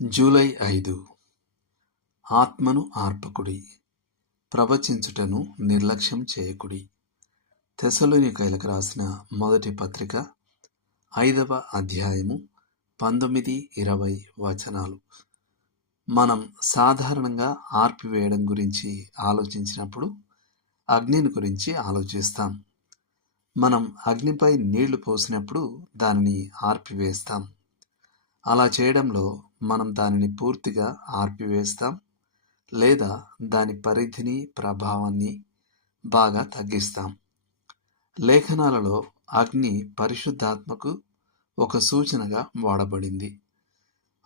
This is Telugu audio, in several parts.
జూలై 5. ఆత్మను ఆర్పకుడి, ప్రవచించుటను నిర్లక్ష్యం చేయకుడి. తెస్సలోనికైలకు రాసిన మొదటి పత్రిక 5వ అధ్యాయము 19-20 వచనాలు. మనం సాధారణంగా ఆర్పివేయడం గురించి ఆలోచించినప్పుడు అగ్నిని గురించి ఆలోచిస్తాం. మనం అగ్నిపై నీళ్లు పోసినప్పుడు దానిని ఆర్పివేస్తాం. అలా చేయడంలో మనం దానిని పూర్తిగా ఆర్పివేస్తాం, లేదా దాని పరిధిని, ప్రభావాన్ని బాగా తగ్గిస్తాం. లేఖనాలలో అగ్ని పరిశుద్ధాత్మకు ఒక సూచనగా వాడబడింది.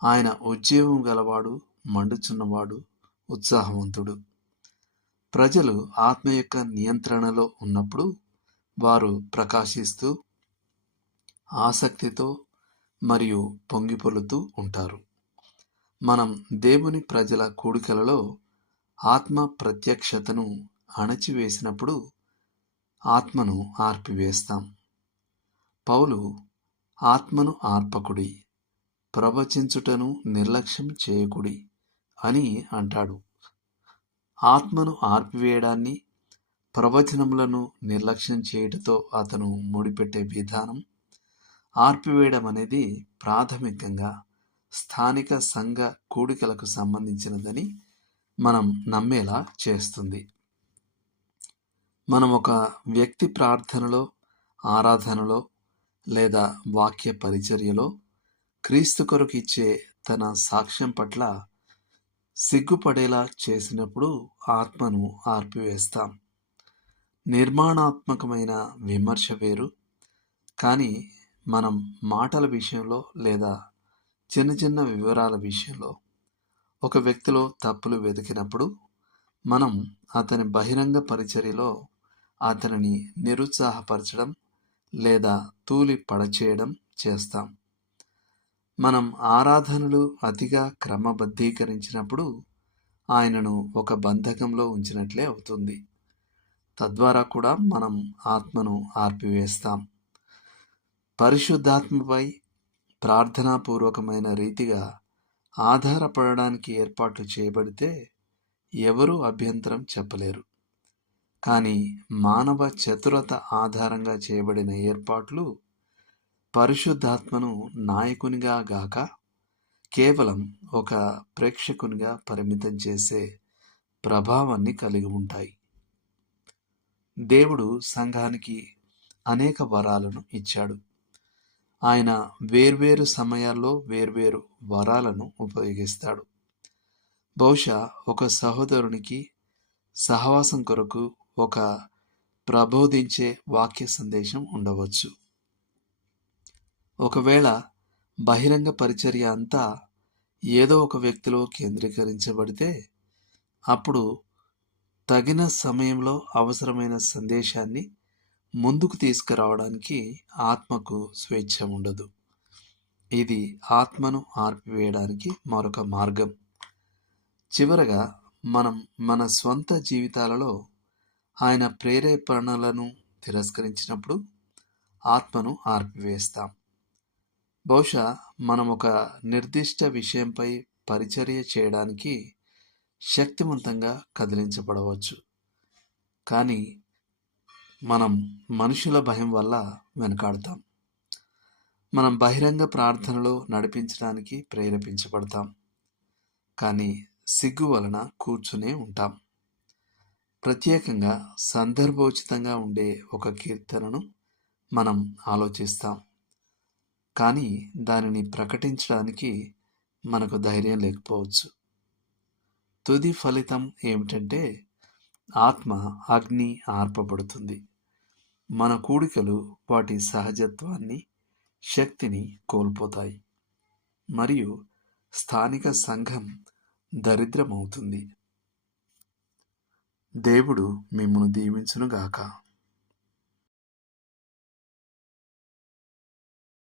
ఆయన ఉజ్జీవం గలవాడు, మండుచున్నవాడు, ఉత్సాహవంతుడు. ప్రజలు ఆత్మ యొక్క నియంత్రణలో ఉన్నప్పుడు వారు ప్రకాశిస్తూ, ఆసక్తితో మరియు పొంగిపొలుతూ ఉంటారు. మనం దేవుని ప్రజల కూడికలలో ఆత్మ ప్రత్యక్షతను అణచివేసినప్పుడు ఆత్మను ఆర్పివేస్తాం. పౌలు ఆత్మను ఆర్పకుడి, ప్రవచించుటను నిర్లక్ష్యం చేయకుడి అని అంటాడు. ఆత్మను ఆర్పివేయడాన్ని ప్రవచనములను నిర్లక్ష్యం చేయుటతో అతను ముడిపెట్టే విధానం, ఆర్పివేయడం అనేది ప్రాథమికంగా స్థానిక సంఘ కూడికలకు సంబంధించినదని మనం నమ్మేలా చేస్తుంది. మనం ఒక వ్యక్తి ప్రార్థనలో, ఆరాధనలో లేదా వాక్య పరిచర్యలో క్రీస్తు కొరకు ఇచ్చే తన సాక్ష్యం పట్ల సిగ్గుపడేలా చేసినప్పుడు ఆత్మను ఆర్పివేస్తాం. నిర్మాణాత్మకమైన విమర్శ వేరు, కానీ మనం మాటల విషయంలో లేదా చిన్న చిన్న వివరాల విషయంలో ఒక వ్యక్తిలో తప్పులు వెతికినప్పుడు మనం అతని బహిరంగ పరిచర్యలో అతనిని నిరుత్సాహపరచడం లేదా తూలి పడచేయడం చేస్తాం. మనం ఆరాధనలు అతిగా క్రమబద్ధీకరించినప్పుడు ఆయనను ఒక బంధకంలో ఉంచినట్లే అవుతుంది. తద్వారా కూడా మనం ఆత్మను ఆర్పివేస్తాం. పరిశుద్ధాత్మపై ప్రార్థనాపూర్వకమైన రీతిగా ఆధారపడడానికి ఏర్పాట్లు చేయబడితే ఎవరూ అభ్యంతరం చెప్పలేరు. కానీ మానవ చతురత ఆధారంగా చేయబడిన ఏర్పాట్లు పరిశుద్ధాత్మను నాయకునిగా గాక కేవలం ఒక ప్రేక్షకునిగా పరిమితం చేసే ప్రభావాన్ని కలిగి ఉంటాయి. దేవుడు సంఘానికి అనేక వరాలను ఇచ్చాడు. ఆయన వేర్వేరు సమయాల్లో వేర్వేరు వరాలను ఉపయోగిస్తాడు. బహుశా ఒక సహోదరునికి సహవాసం కొరకు ఒక ప్రబోధించే వాక్య సందేశం ఉండవచ్చు. ఒకవేళ బహిరంగ పరిచర్య అంతా ఏదో ఒక వ్యక్తిలో కేంద్రీకరించబడితే అప్పుడు తగిన సమయంలో అవసరమైన సందేశాన్ని ముందుకు తీసుకురావడానికి ఆత్మకు స్వేచ్ఛ ఉండదు. ఇది ఆత్మను ఆర్పివేయడానికి మరొక మార్గం. చివరగా మనం మన స్వంత జీవితాలలో ఆయన ప్రేరేపణలను తిరస్కరించినప్పుడు ఆత్మను ఆర్పివేస్తాం. బహుశా మనం ఒక నిర్దిష్ట విషయంపై పరిచర్య చేయడానికి శక్తివంతంగా కదిలించబడవచ్చు, కానీ మనం మనుషుల భయం వల్ల వెనకాడతాం. మనం బహిరంగ ప్రార్థనలో నడిపించడానికి ప్రేరేపించబడతాం, కానీ సిగ్గు వలన కూర్చునే ఉంటాం. ప్రత్యేకంగా సందర్భోచితంగా ఉండే ఒక కీర్తనను మనం ఆలోచిస్తాం, కానీ దానిని ప్రకటించడానికి మనకు ధైర్యం లేకపోవచ్చు. తుది ఫలితం ఏమిటంటే ఆత్మ అగ్ని ఆర్పబడుతుంది. మన కూడికలు వాటి సహజత్వాన్ని, శక్తిని కోల్పోతాయి మరియు స్థానిక సంఘం దరిద్రమవుతుంది. దేవుడు మిమ్మును దీవించునుగాక.